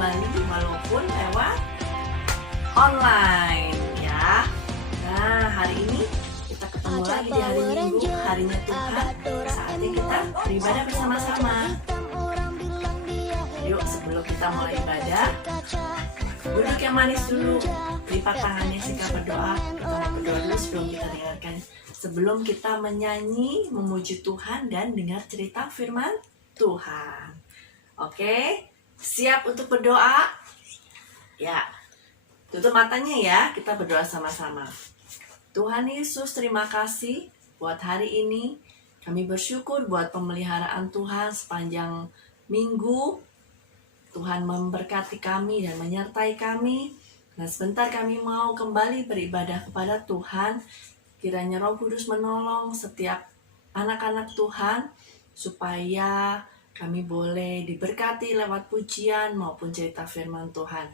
kembali walaupun lewat online ya. Nah, hari ini kita ketemu lagi di hari Minggu, harinya Tuhan. Saatnya kita beribadah bersama-sama. Yuk, sebelum kita mulai ibadah, duduk yang manis dulu, lipat tangannya sikap berdoa. Kita mau berdoa dulu sebelum kita menyanyi, memuji Tuhan dan dengar cerita firman Tuhan. Oke, siap untuk berdoa? Ya, tutup matanya ya, kita berdoa sama-sama. Tuhan Yesus, terima kasih buat hari ini. Kami bersyukur buat pemeliharaan Tuhan sepanjang minggu. Tuhan memberkati kami dan menyertai kami. Dan sebentar kami mau kembali beribadah kepada Tuhan. Kiranya Roh Kudus menolong setiap anak-anak Tuhan supaya kami boleh diberkati lewat pujian maupun cerita firman Tuhan.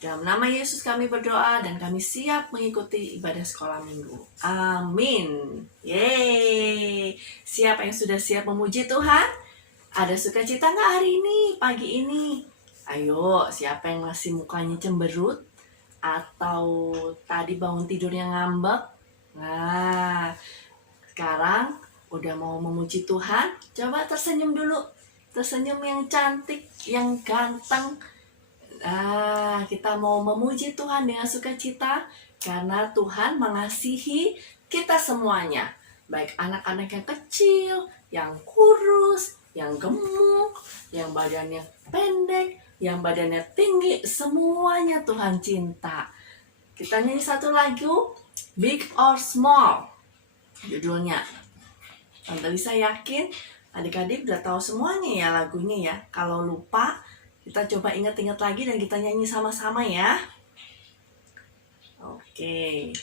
Dalam nama Yesus kami berdoa dan kami siap mengikuti ibadah sekolah minggu. Amin. Yeay. Siapa yang sudah siap memuji Tuhan? Ada sukacita nggak hari ini, pagi ini? Ayo, siapa yang masih mukanya cemberut? Atau tadi bangun tidurnya ngambek? Nah, sekarang udah mau memuji Tuhan? Coba tersenyum dulu. Tersenyum yang cantik, yang ganteng. Kita mau memuji Tuhan dengan sukacita karena Tuhan mengasihi kita semuanya. Baik anak-anak yang kecil, yang kurus, yang gemuk, yang badannya pendek, yang badannya tinggi, semuanya Tuhan cinta. Kita nyanyi satu lagu, Big or Small, judulnya. Tante Lisa yakin adik-adik udah tahu semuanya ya lagunya ya. Kalau lupa, kita coba ingat-ingat lagi dan kita nyanyi sama-sama ya. Oke.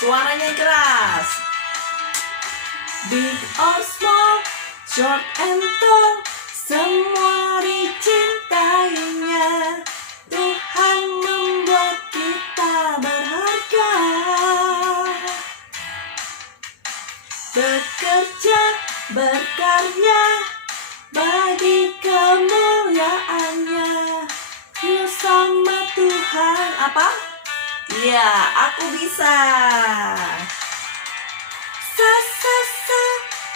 Suaranya keras. Big or small, short and tall, semua dicintainya. Tuhan membuat kita berharga. Bekerja, berkarya, bagi kemuliaannya. Yuk sama Tuhan. Apa? Ya, aku bisa. Sa, sa, sa,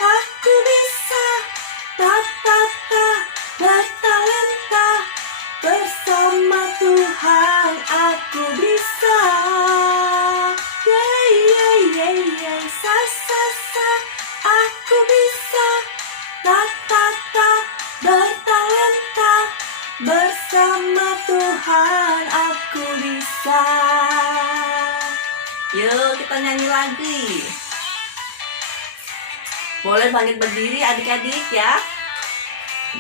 aku bisa. Ta, ta, ta, bertalenta. Bersama Tuhan aku bisa. Yeay, yeay, yeay, yeay. Sa, sa, sa, aku bisa. Ta, ta, ta, bertalenta. Bersama Tuhan aku bisa. Yuk kita nyanyi lagi. Boleh bangkit berdiri adik-adik ya.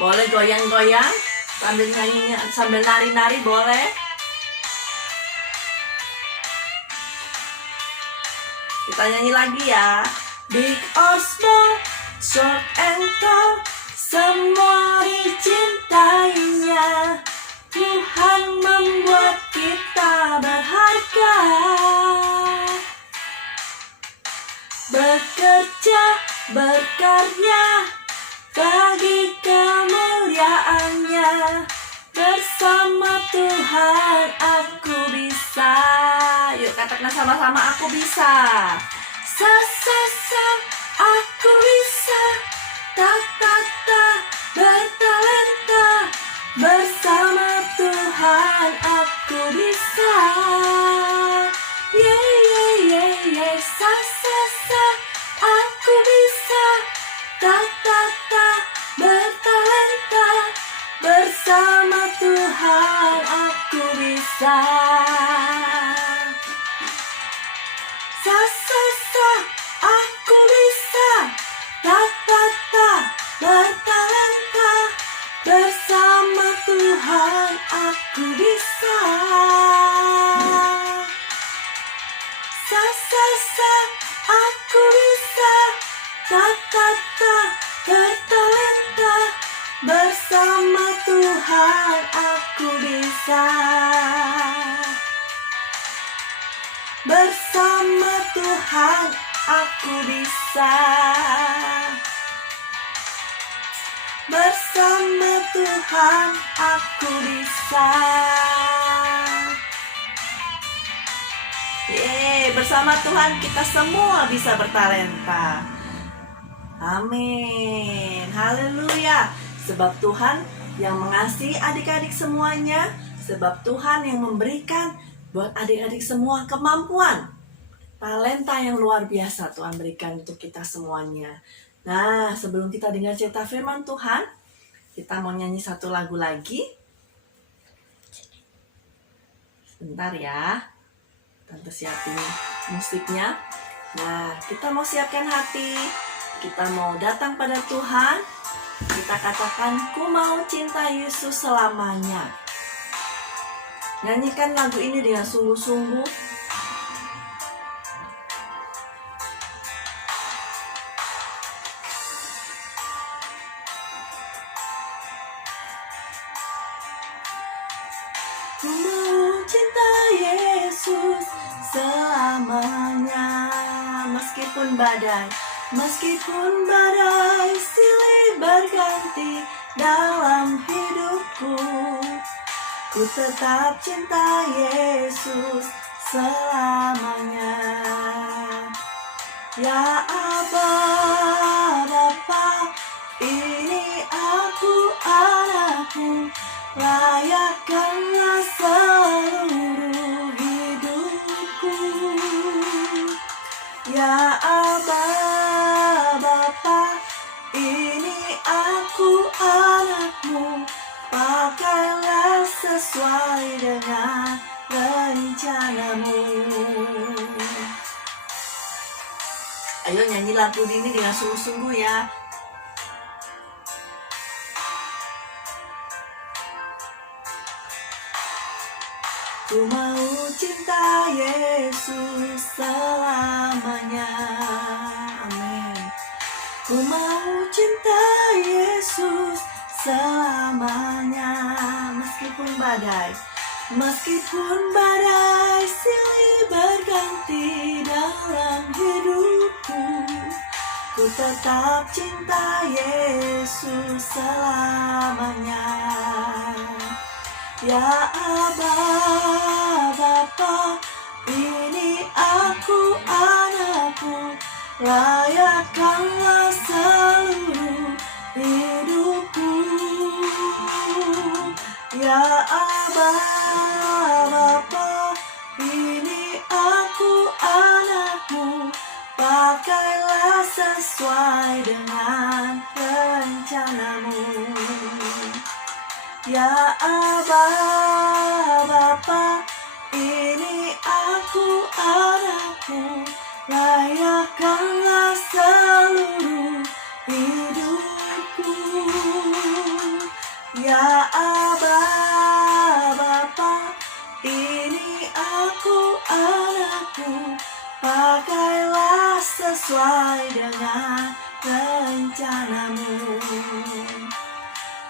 Boleh goyang-goyang sambil nyanyi, sambil nari-nari boleh. Kita nyanyi lagi ya. Big or small, short and tall, semua dicintainya. Tuhan membuat kita berharga. Bekerja, berkarya, bagi kemuliaannya. Bersama Tuhan aku bisa. Yuk katakan sama-sama, aku bisa. Sa, sa, sa, aku bisa. Ta, ta, ta, bertalenta. Bersama Tuhan aku bisa. Yeay, yeay, yeay, yeay. Sa, sa, sa, aku bisa. Ta, ta, ta, bertalenta. Bersama Tuhan aku bisa. Sa, sa, sa, aku bisa. Ta, ta, ta, bertalenta. Bersama Tuhan aku bisa. Sa, sa, sa, aku bisa. Ta, ta, ta, bertalenta. Bersama Tuhan aku bisa. Tuhan aku bisa. Bersama Tuhan aku bisa. Bersama Tuhan kita semua bisa bertalenta. Amin. Haleluya. Sebab Tuhan yang mengasihi adik-adik semuanya. Sebab Tuhan yang memberikan buat adik-adik semua kemampuan. Talenta yang luar biasa Tuhan berikan untuk kita semuanya. Nah, sebelum kita dengar cerita firman Tuhan, kita mau nyanyi satu lagu lagi. Sebentar ya. Tante siapin musiknya. Nah, kita mau siapkan hati. Kita mau datang pada Tuhan. Kita katakan, ku mau cinta Yesus selamanya. Nyanyikan lagu ini dengan sungguh-sungguh. Ku mau cinta Yesus selamanya. Meskipun badai silih berganti dalam hidupku, ku tetap cinta Yesus selamanya. Ya Aba Bapa, ini aku anakmu, layakkanlah seluruh hidupku. Ya Aba Bapa, ini aku anakmu, pakailah sesuai dengan rencanamu. Ayo nyanyi lagu ini dengan sungguh-sungguh ya. Ku mau cinta Yesus selamanya. Amin. Ku mau cinta Yesus selamanya. Meskipun badai silih berganti dalam hidupku, ku tetap cinta Yesus selamanya. Ya Aba Bapa, ini aku anakmu, layakkanlah seluruh hidupku. Ya Aba Bapa, ini aku anakmu, pakailah sesuai dengan rencanamu. Ya Aba Bapa, ini aku anakmu, layakkanlah seluruh hidupku. Ya Aba Bapa, ini aku anakmu, pakailah sesuai dengan rencanamu.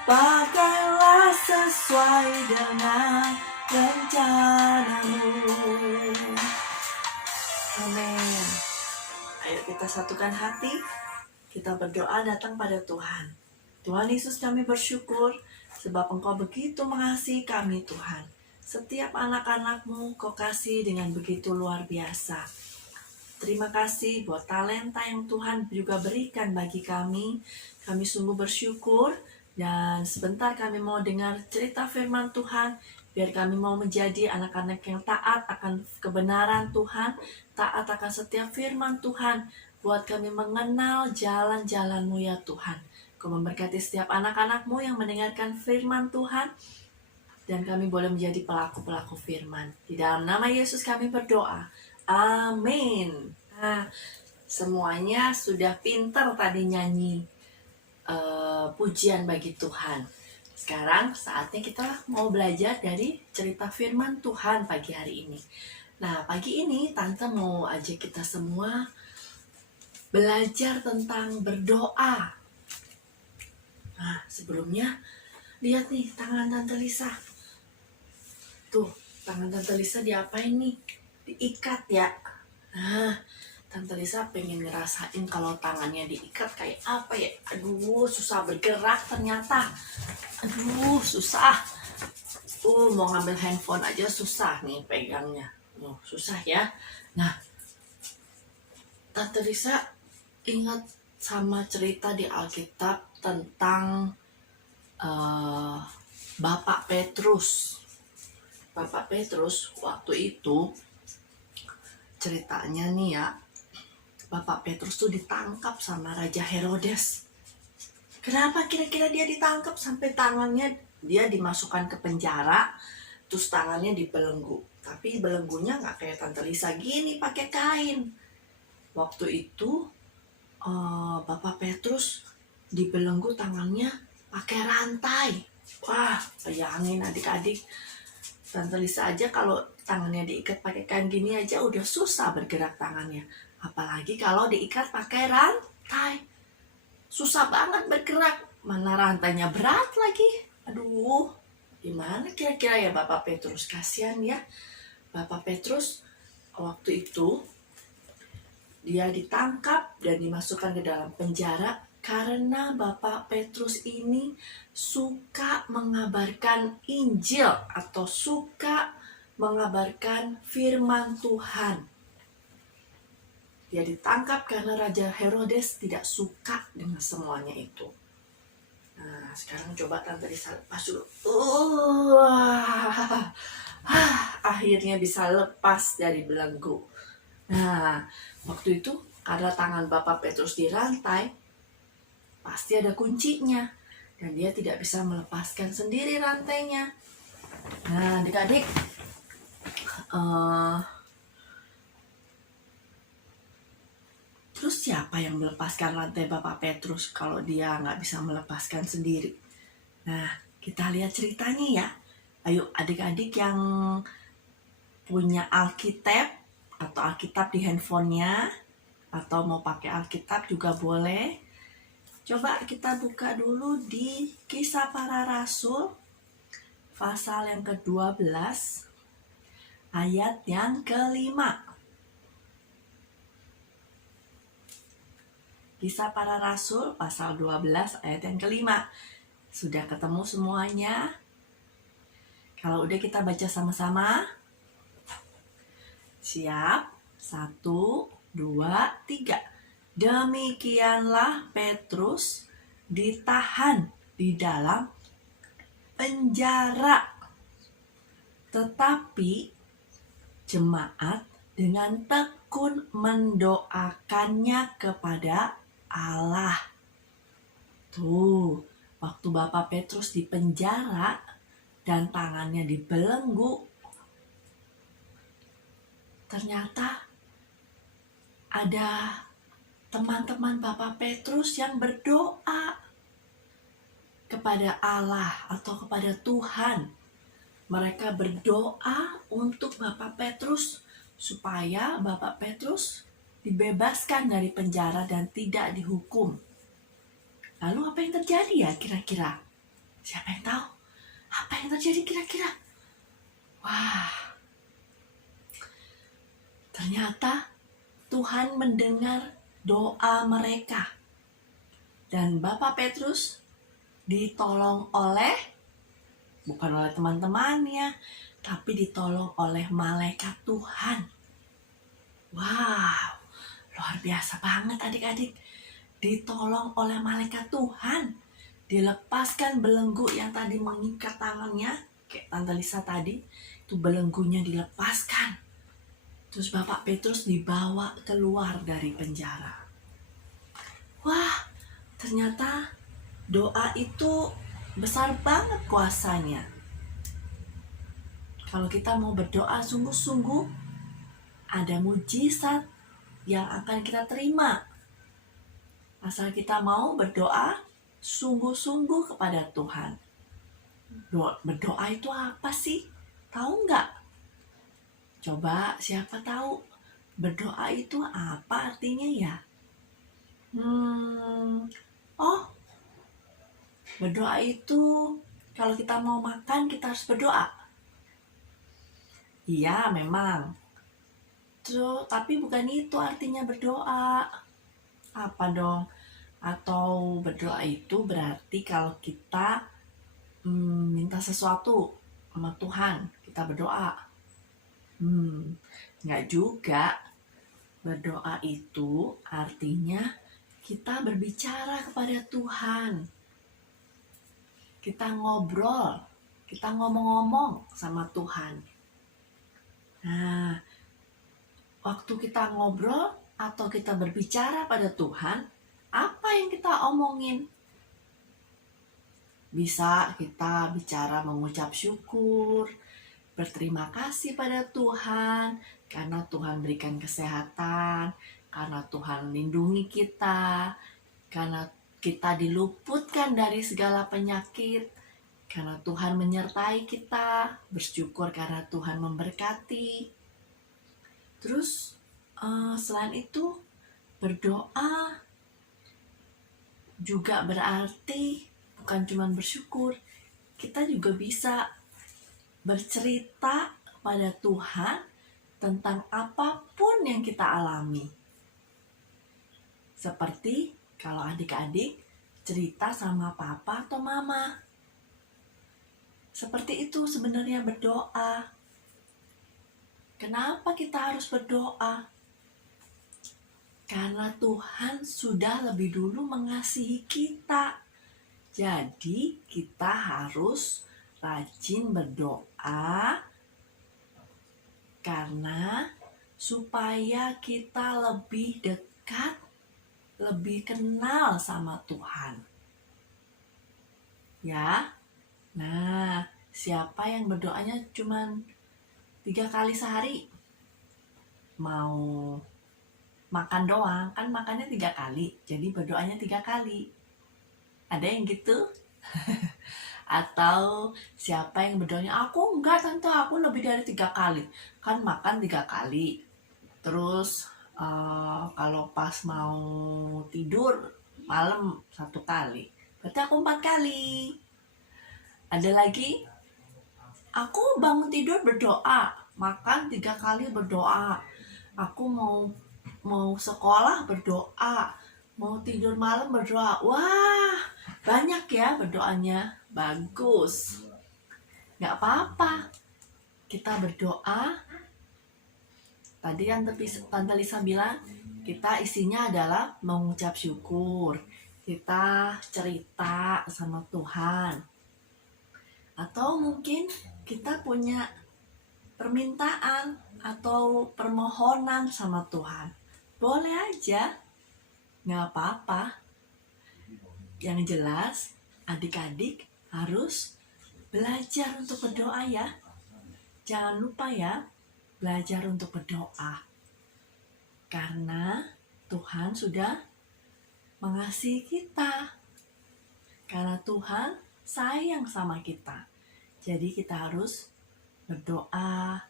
Pakailah sesuai dengan rencanamu. Amin. Ayo kita satukan hati. Kita berdoa datang pada Tuhan. Tuhan Yesus, kami bersyukur sebab Engkau begitu mengasihi kami Tuhan. Setiap anak-anak-Mu Kau kasih dengan begitu luar biasa. Terima kasih buat talenta yang Tuhan juga berikan bagi kami. Kami sungguh bersyukur. Dan sebentar kami mau dengar cerita firman Tuhan, biar kami mau menjadi anak-anak yang taat akan kebenaran Tuhan, taat akan setiap firman Tuhan, buat kami mengenal jalan-jalan-Mu ya Tuhan. Kau memberkati setiap anak-anak-Mu yang mendengarkan firman Tuhan, dan kami boleh menjadi pelaku-pelaku firman. Di dalam nama Yesus kami berdoa. Amin. Nah, semuanya sudah pintar tadi nyanyi pujian bagi Tuhan. Sekarang saatnya kita mau belajar dari cerita firman Tuhan pagi hari ini. Nah, pagi ini Tante mau ajak kita semua belajar tentang berdoa. Nah, sebelumnya lihat nih tangan Tante Lisa. Tuh, tangan Tante Lisa diapain nih? Diikat ya. Nah, Tante Lisa pengen ngerasain kalau tangannya diikat kayak apa ya. Aduh, susah bergerak ternyata. Aduh, susah. Mau ngambil handphone aja susah nih pegangnya. Susah ya. Nah, Tante Lisa ingat sama cerita di Alkitab tentang Bapak Petrus. Bapak Petrus waktu itu ceritanya nih ya, Bapak Petrus tuh ditangkap sama Raja Herodes. Kenapa kira-kira dia ditangkap sampai tangannya dia dimasukkan ke penjara, terus tangannya dibelenggu. Tapi belenggunya nggak kayak Tante Lisa gini pakai kain. Waktu itu Bapak Petrus dibelenggu tangannya pakai rantai. Wah, bayangin adik-adik, Tante Lisa aja kalau tangannya diikat pakai kain gini aja udah susah bergerak tangannya. Apalagi kalau diikat pakai rantai. Susah banget bergerak, mana rantainya berat lagi. Aduh, gimana kira-kira ya Bapak Petrus? Kasihan ya. Bapak Petrus waktu itu dia ditangkap dan dimasukkan ke dalam penjara karena Bapak Petrus ini suka mengabarkan Injil atau suka mengabarkan firman Tuhan. Dia ditangkap karena Raja Herodes tidak suka dengan semuanya itu. Nah, sekarang coba Tante Lisa lepas dulu. Akhirnya bisa lepas dari belenggu. Nah, waktu itu karena tangan Bapak Petrus dirantai, pasti ada kuncinya. Dan dia tidak bisa melepaskan sendiri rantainya. Nah, adik-adik, terus siapa yang melepaskan rantai Bapak Petrus kalau dia nggak bisa melepaskan sendiri? Nah, kita lihat ceritanya ya. Ayo adik-adik yang punya Alkitab atau Alkitab di handphonenya, atau mau pakai Alkitab juga boleh. Coba kita buka dulu di Kisah Para Rasul, pasal yang ke-12, ayat yang ke-5. Kisah Para Rasul, pasal 12, ayat yang ke-5. Sudah ketemu semuanya? Kalau udah kita baca sama-sama. Siap? 1, 2, 3. Demikianlah Petrus ditahan di dalam penjara. Tetapi jemaat dengan tekun mendoakannya kepada Allah. Tuh, waktu Bapak Petrus di penjara dan tangannya dibelenggu, ternyata ada teman-teman Bapak Petrus yang berdoa kepada Allah atau kepada Tuhan. Mereka berdoa untuk Bapak Petrus supaya Bapak Petrus dibebaskan dari penjara dan tidak dihukum. Lalu apa yang terjadi ya kira-kira? Siapa yang tahu? Apa yang terjadi kira-kira? Wah, ternyata Tuhan mendengar doa mereka. Dan Bapak Petrus ditolong bukan oleh teman-temannya, tapi ditolong oleh malaikat Tuhan. Wow, luar biasa banget adik-adik. Ditolong oleh malaikat Tuhan. Dilepaskan belenggu yang tadi mengikat tangannya, kayak Tante Lisa tadi, itu belenggunya dilepaskan. Terus Bapak Petrus dibawa keluar dari penjara. Wah, ternyata doa itu besar banget kuasanya. Kalau kita mau berdoa sungguh-sungguh, ada mujizat yang akan kita terima. Asal kita mau berdoa sungguh-sungguh kepada Tuhan. Berdoa itu apa sih? Tahu nggak? Coba siapa tahu berdoa itu apa artinya ya? Berdoa itu kalau kita mau makan kita harus berdoa. Iya memang. Tapi bukan itu artinya berdoa. Apa dong? Atau berdoa itu berarti kalau kita minta sesuatu sama Tuhan, kita berdoa. Nggak juga. Berdoa itu artinya kita berbicara kepada Tuhan. Kita ngobrol, kita ngomong-ngomong sama Tuhan. Nah, waktu kita ngobrol atau kita berbicara pada Tuhan, apa yang kita omongin? Bisa kita bicara mengucap syukur, berterima kasih pada Tuhan karena Tuhan berikan kesehatan, karena Tuhan lindungi kita, karena kita diluputkan dari segala penyakit, karena Tuhan menyertai kita, bersyukur karena Tuhan memberkati. Terus selain itu, berdoa juga berarti bukan cuma bersyukur, kita juga bisa bercerita kepada Tuhan tentang apapun yang kita alami. Seperti kalau adik-adik cerita sama papa atau mama. Seperti itu sebenarnya berdoa. Kenapa kita harus berdoa? Karena Tuhan sudah lebih dulu mengasihi kita. Jadi kita harus rajin berdoa karena supaya kita lebih dekat, lebih kenal sama Tuhan. Ya. Nah, siapa yang berdoanya cuma 3 kali sehari? Mau makan doang, kan makannya 3 kali, jadi berdoanya 3 kali. Ada yang gitu? Atau siapa yang berdoanya, aku enggak tante, aku lebih dari 3 kali. Kan makan 3 kali. Terus kalau pas mau tidur malam 1 kali. Berarti aku 4 kali. Ada lagi, aku bangun tidur berdoa, makan 3 kali berdoa. Aku mau sekolah berdoa, mau tidur malam berdoa. Wah, banyak ya berdoanya. Bagus. Gak apa-apa. Kita berdoa. Tadi Tante Lisa bilang, kita isinya adalah mengucap syukur. Kita cerita sama Tuhan. Atau mungkin kita punya permintaan atau permohonan sama Tuhan. Boleh aja. Gak apa-apa. Yang jelas, adik-adik harus belajar untuk berdoa ya. Jangan lupa ya, belajar untuk berdoa. Karena Tuhan sudah mengasihi kita. Karena Tuhan sayang sama kita. Jadi kita harus berdoa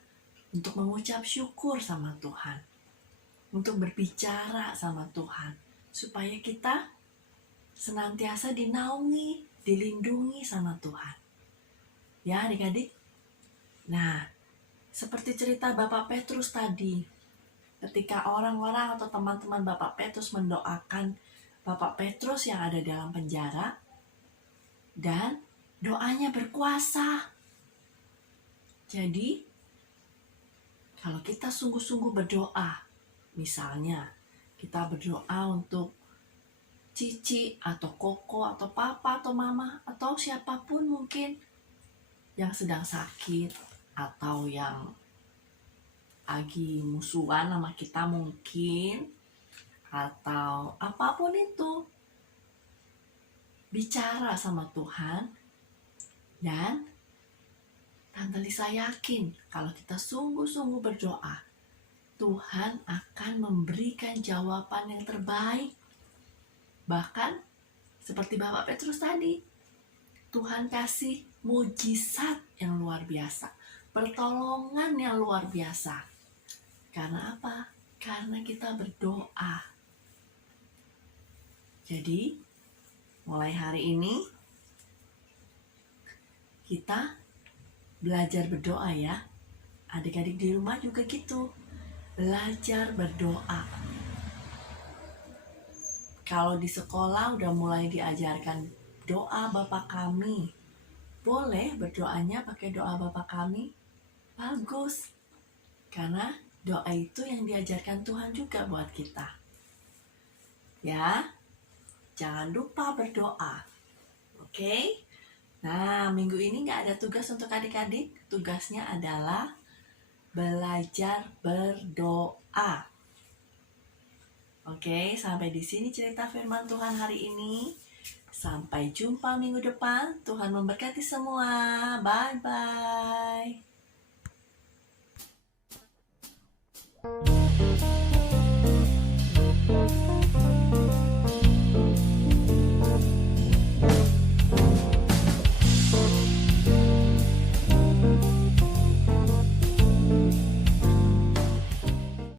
untuk mengucap syukur sama Tuhan. Untuk berbicara sama Tuhan. Supaya kita senantiasa dinaungi, dilindungi sama Tuhan. Ya adik-adik. Nah, seperti cerita Bapak Petrus tadi. Ketika orang-orang atau teman-teman Bapak Petrus mendoakan Bapak Petrus yang ada dalam penjara. Dan doanya berkuasa. Jadi, kalau kita sungguh-sungguh berdoa, misalnya kita berdoa untuk Cici atau Koko atau Papa atau Mama atau siapapun mungkin yang sedang sakit atau yang lagi musuhan sama kita mungkin, atau apapun itu, bicara sama Tuhan. Dan Tante Lisa yakin kalau kita sungguh-sungguh berdoa, Tuhan akan memberikan jawaban yang terbaik. Bahkan seperti Bapak Petrus tadi, Tuhan kasih mujizat yang luar biasa, pertolongan yang luar biasa. Karena apa? Karena kita berdoa. Jadi, mulai hari ini kita belajar berdoa ya. Adik-adik di rumah juga gitu. belajar berdoa. Kalau di sekolah udah mulai diajarkan doa Bapa Kami, boleh berdoanya pakai doa Bapa Kami? Bagus, karena doa itu yang diajarkan Tuhan juga buat kita. Ya, jangan lupa berdoa. Oke? Nah, minggu ini nggak ada tugas untuk adik-adik. Tugasnya adalah belajar berdoa. Oke, sampai di sini cerita firman Tuhan hari ini. Sampai jumpa minggu depan. Tuhan memberkati semua. Bye-bye.